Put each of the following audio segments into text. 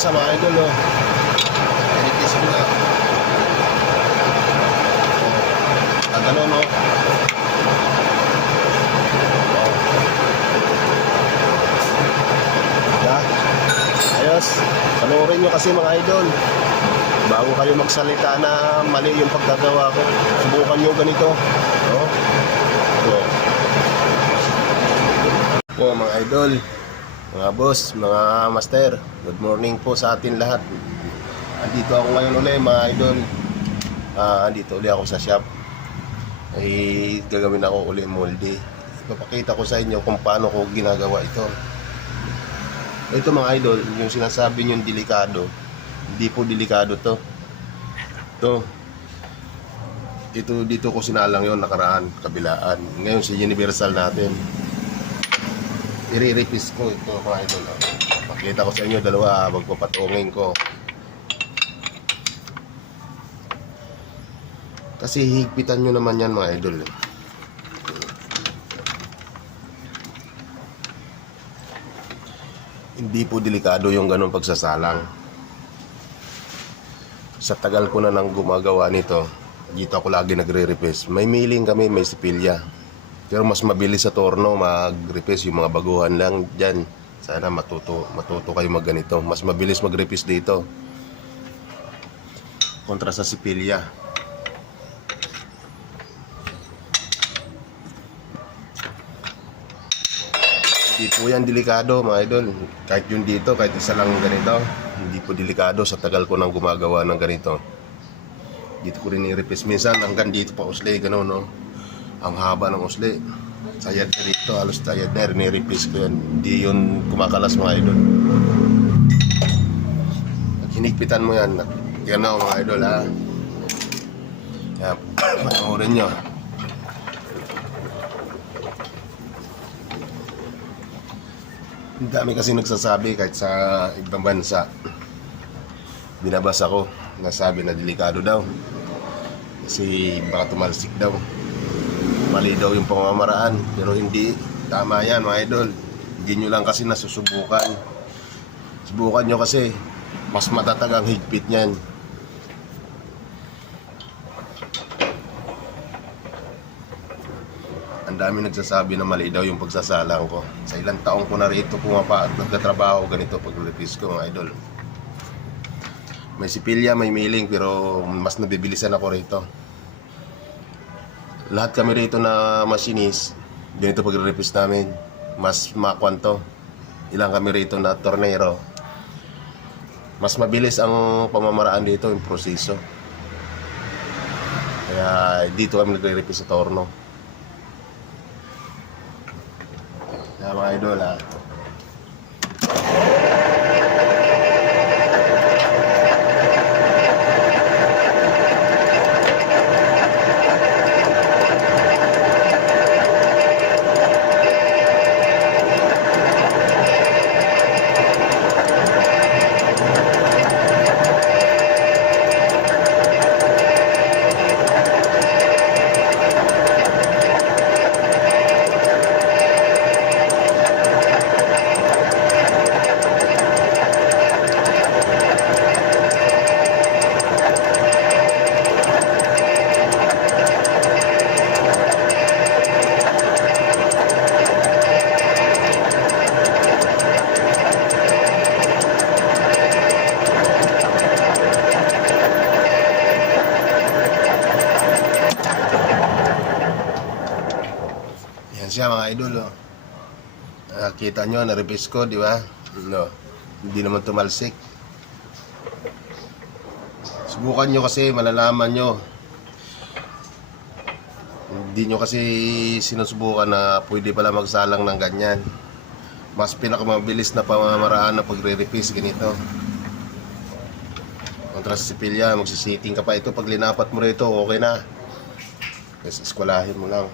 kalkalasa mga idol, oh. Pinipis mo na. Oh. Ang ganun? Da? Ayos. Panoorin nyo kasi mga idol. Bago kayo magsalita na mali yung pagkagawa ko, subukan nyo ganito. No? Ito. Po mga idol, mga boss, mga master, good morning po sa atin lahat. Andito ako ngayon ulit mga idol. Ah, andito ulit ako sa shop. Ay gagawin ako ulit molde. Ipapakita ko sa inyo kung paano ko ginagawa ito. Ito mga idol, yung sinasabi nyo delikado, hindi po delikado to. To. Ito dito ko sinalang yon nakaraan, kabilaan. Ngayon si Universal natin. I-repeat ko ito mga idol. oh. Pakita ko sa inyo dalawa, magpapatungin ko. Kasi higpitan nyo naman yan mga idol. eh. Hindi po delikado yung ganun pagsasalang. Sa tagal ko na nang gumagawa nito, dito ako lagi nagre-repes. May mailing kami, may sipilya. Pero mas mabilis sa torno mag-repes yung mga baguhan lang dyan. Sana matuto, matuto kayo magganito. Mas mabilis mag-repes dito. Kontra sa sipilya. Hindi po yan delikado mga idol. Kahit yung dito, kahit isa lang ganito, hindi po delikado sa tagal ko nang gumagawa ng ganito. Dito ko rin i-replace. Minsan hanggang dito pa usli, gano'n no. Ang haba ng usli. Sayad na dito, halos sayad na, rin-replace ko yan. Hindi yun kumakalas mga idol. Pag hinigpitan mo yan, yan na mga idol ha. Kaya panoorin nyo. Ang dami kasi nagsasabi kahit sa ibang bansa. Binabasa ko, nasabi na delikado daw. Kasi baka tumalsik daw. Mali daw yung pamamaraan. Pero hindi. Tama yan mga idol. Hindi nyo lang kasi nasusubukan. Subukan nyo kasi mas matatag ang higpit niyan. Ang dami nagsasabi na mali daw yung pagsasalang ko. Sa ilang taong ko na rito pumapa at nagtatrabaho ganito pag ko mga idol. May sipilya, may mailing pero mas nabibilisan ako rito. Lahat kami rito na machines, ganito pag release namin. Mas makwanto. Ilang kami rito na tornero. Mas mabilis ang pamamaraan dito, yung proseso. Kaya dito kami nagre-repeat sa torno. Kaya mga idol ha. Yan siya mga idol oh. Nakita nyo, na-replace ko, di ba? No. Hindi naman tumalsik. Subukan nyo kasi, malalaman nyo. Hindi nyo kasi sinusubukan na pwede pala magsalang ng ganyan. Mas pinakamabilis na pamamaraan na pagre-replace ganito. Kontra sa sipilya, magsisiting ka pa ito. Pag linapat mo rito, okay na. Kasi eskwalahin mo lang.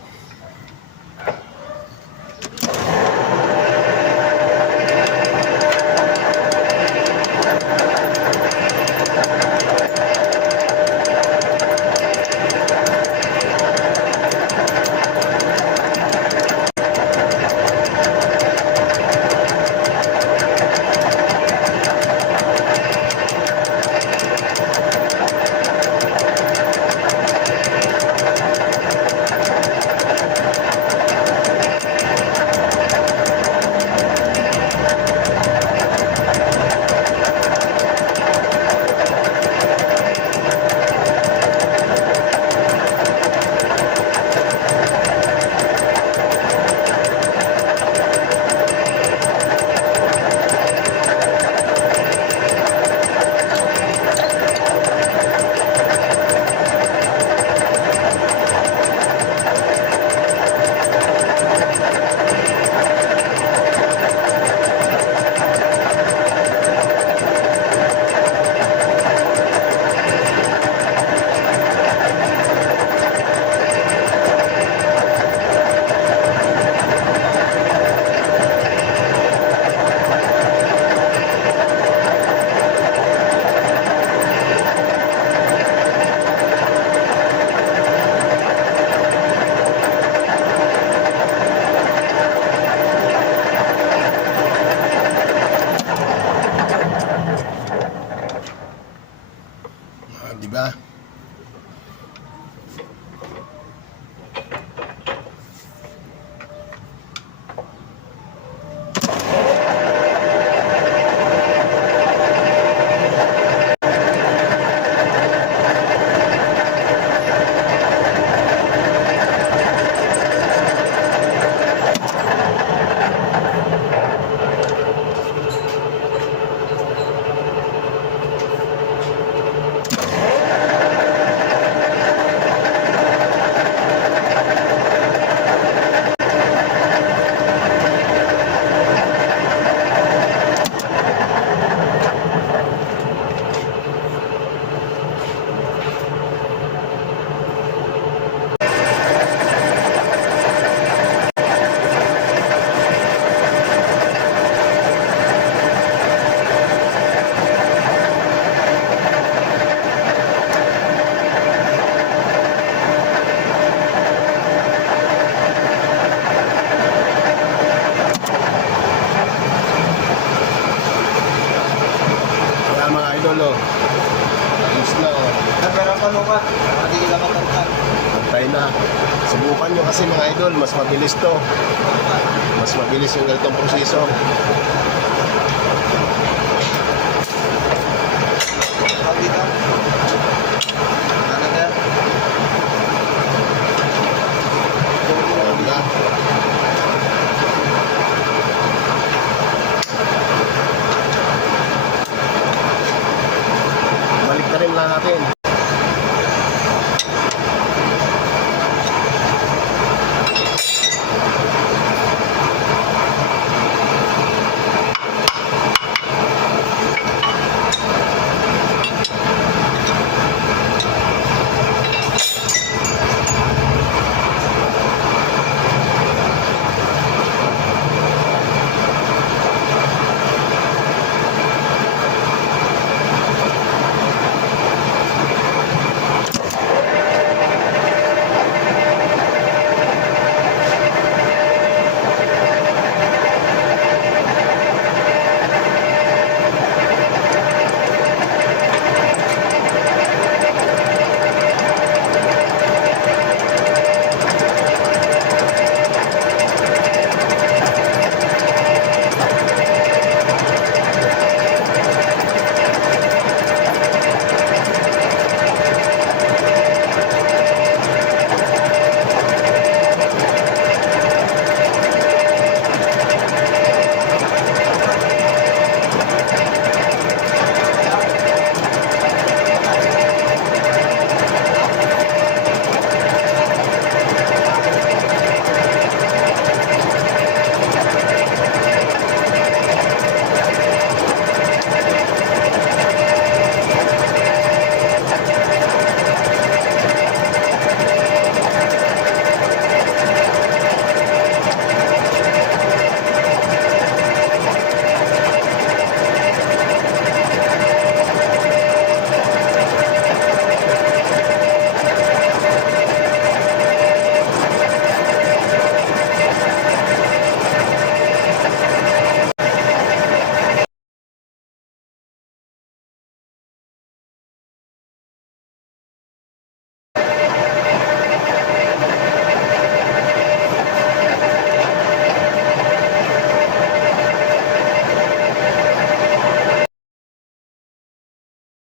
Panukat, hindi ka matangkad. Pantay na. Subukan nyo kasi mga idol, mas mabilis to. Mas mabilis yung ganitong proseso. Na. Balik ka rin lang natin.